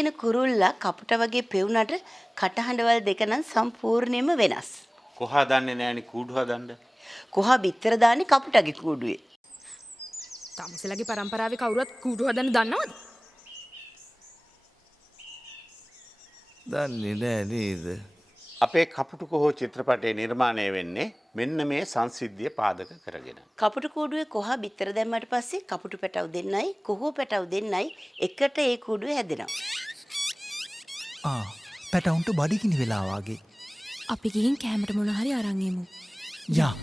කියන කුරුල්ලා කපුට වගේ පෙවුනට කටහඬවල් දෙක නම් සම්පූර්ණයෙන්ම වෙනස්. කොහා දන්නේ නැණි කූඩු හදන්න. කොහා බිත්තර දාන්නේ කපුටගේ කූඩුවේ. තමුසෙලගේ පරම්පරාවේ කවුරුත් කූඩු හදන්න දන්නවද? දන්නේ නෑ නේද? අපේ කපුටු කොහෝ චිත්‍රපටයේ නිර්මාණය වෙන්නේ මෙන්න මේ සංසිද්ධිය පාදක කරගෙන. කපුටු කූඩුවේ කොහා බිත්තර දැම්මට පස්සේ කපුටු පැටව දෙන්නයි කොහො පැටව දෙන්නයි එකට ඒ කූඩුවේ හැදෙනවා. පැටවුන්ට බඩගිනි වෙලා වගේ. අපි ගිහින් කැමරට මොන හරි අරන් එමු. යා.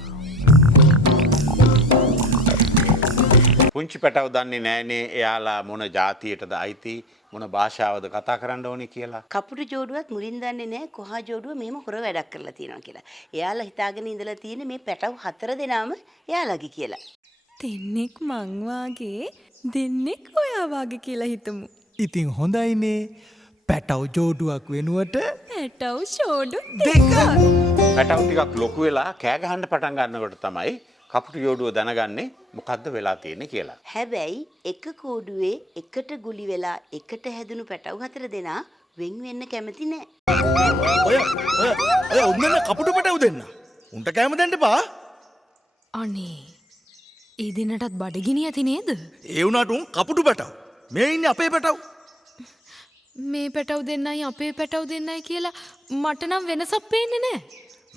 පුංචි පැටව දන්නේ නෑනේ එයාලා මොන ජාතියටද අයිති මොන භාෂාවද කතා කරන්න ඕනේ කියලා. කපුටු ජෝඩුවත් මුලින් දන්නේ නැහැ කොහා ජෝඩුව මෙහෙම හොර වැඩක් කරලා තියෙනවා කියලා. එයාලා හිතාගෙන ඉඳලා තියෙන්නේ මේ පැටව 4 දෙනාම එයාලගේ කියලා. දෙන්නෙක් මං වාගේ දෙන්නෙක් ඔයා වාගේ කියලා හිතමු. ඉතින් හොඳයිනේ. පැටව ජෝඩුවක් වෙනුවට පැටව ෂෝඩු දෙක. පැටව ටිකක් ලොකු වෙලා කෑ ගහන්න පටන් ගන්නකොට තමයි කපුටු ජෝඩුව දැනගන්නේ මොකද්ද වෙලා තියෙන්නේ කියලා. හැබැයි එක කූඩුවේ එකට ගුලි වෙලා එකට හැදුණු පැටව 4 දෙනා වෙන් වෙන්න කැමති නැහැ. ඔය ඔන්නන කපුටු පැටව දෙන්න. උන්ට කැම දෙන්න එපා. අනේ ඒ දිනටත් බඩගිනි ඇති නේද? ඒ වුණාට උන් කපුටු පැටව. මේ ඉන්නේ අපේ පැටව. මේ පැටව දෙන්නයි අපේ පැටව දෙන්නයි කියලා මට නම් වෙනසක් පේන්නේ නැහැ.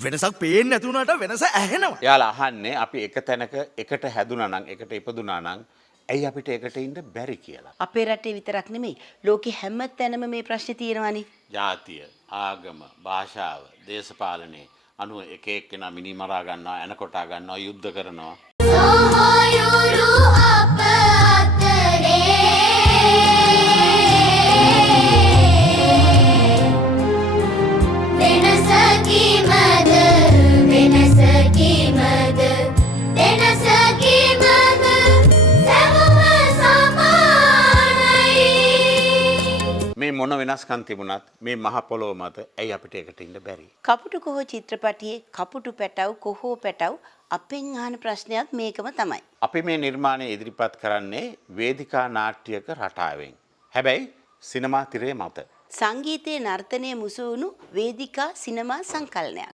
වෙනසක් පේන්නේ නැති වුණාට වෙනස ඇහෙනවා. එයාලා අහන්නේ අපි එක තැනක එකට හැදුනා නම් එකට ඉපදුනා නම් ඇයි අපිට එකට ඉන්න බැරි කියලා. අපේ රටේ විතරක් නෙමෙයි ලෝකෙ හැම තැනම මේ ප්‍රශ්නේ තියෙනවානේ. ජාතිය, ආගම, භාෂාව, දේශපාලනය අනුව එක එක්කෙනා මිනිමරා ගන්නවා, එනකොටා ගන්නවා, යුද්ධ කරනවා. මේ මොන වෙනස්කම් තිබුණත් මේ මහ පොළොව මත ඇයි අපිට එකට ඉන්න බැරි? කපුටු කොහො චිත්‍රපටියේ කපුටු පැටව කොහො පැටව අපෙන් අහන ප්‍රශ්නයත් මේකම තමයි. අපි මේ නිර්මාණය ඉදිරිපත් කරන්නේ වේදිකා නාට්‍යයක රටාවෙන්. හැබැයි සිනමා තිරය මත. සංගීතයේ නර්තනයේ මුසු වුණු වේදිකා සිනමා සංකලනයක්.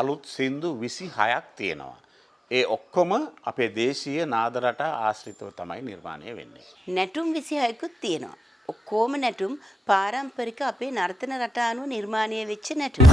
අලුත් සින්දු 26ක් තියෙනවා. ඒ ඔක්කොම අපේ දේශීය නාද රට ආශ්‍රිතව තමයි නිර්මාණය වෙන්නේ. නැටුම් 26කුත් තියෙනවා. ඔක්කොම නැටුම් පාරම්පරික අපේ නර්තන රට අනුව නිර්මාණය වෙච්ච නැටුම්.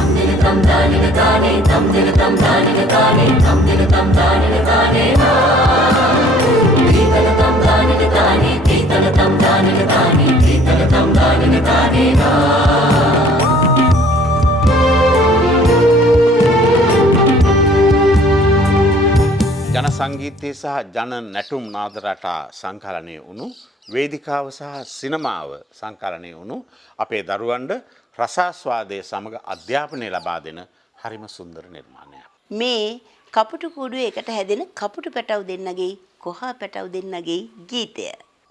ජන සංගීතය සහ ජන නැටුම් නාද රටා සංකලනය වුණු වේදිකාව සහ සිනමාව සංකලනය වුණු අපේ දරුවන්ට රසාස්වාදය සමග අධ්‍යාපනය ලබා දෙන හරිම සුන්දර නිර්මාණයක්. මේ කපුටු කුඩුවේ එකට හැදෙන කපුටු පැටව දෙන්නගේ කොහා පැටව දෙන්නගේ ගීතය.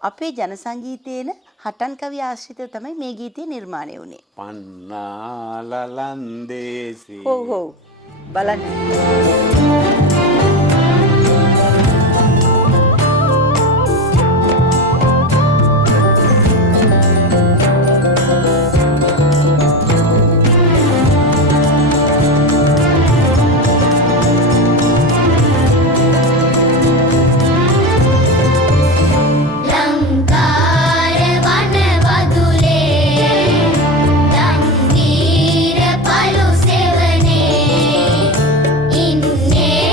අපේ ජන සංගීතයේන හටන් කවි ආශ්‍රිතව තමයි මේ ගීතය නිර්මාණය වුණේ. පන්නාලලන්දේසි. ඔව් ඔව් බලන්න. ඉන්නේ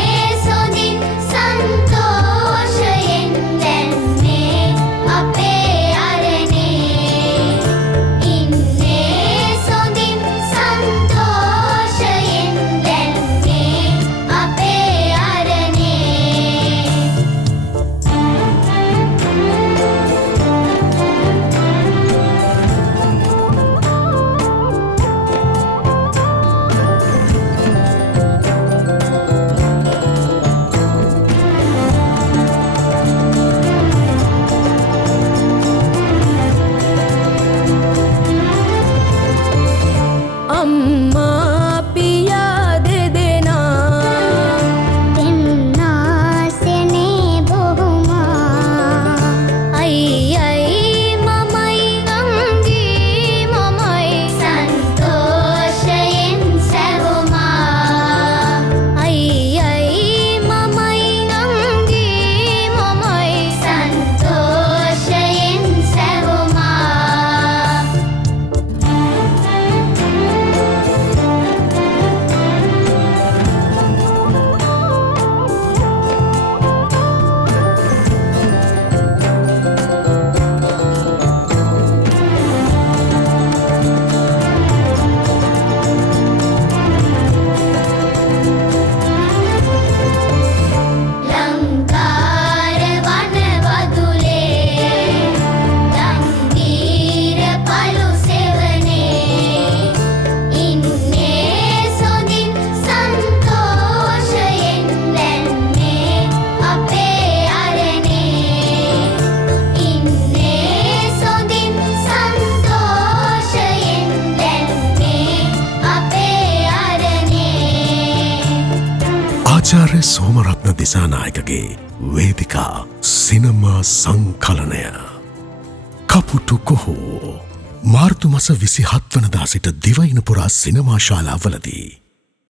අම්මා පියා දෙදෙනා දෙන්නාසනේ බොහොමා අයියයි මමයි අංගී මමයි සන්තෝෂයෙන් සැවුමා අයියයි මමයි අංගී මමයි සන්තෝෂයෙන් සැවුමා ලංකාර වනවදුලේ දන්දීර පළු සෙවනේ ඉන්නේ සොඳින් සන්තෝෂයෙන් දැන්නේ අපේ අරනේ ඉන්නේ සොඳින් සන්තෝෂයෙන් දැන්නේ අපේ අරනේ ආචාර්ය සෝමරත්න දිසානායකගේ වේදිකා සිනමා සංකලනය කපුටු කොහෝ මාර්තු මස 27 වනදා සිට දිවයින පුරා සිනමා ශාලාවලදී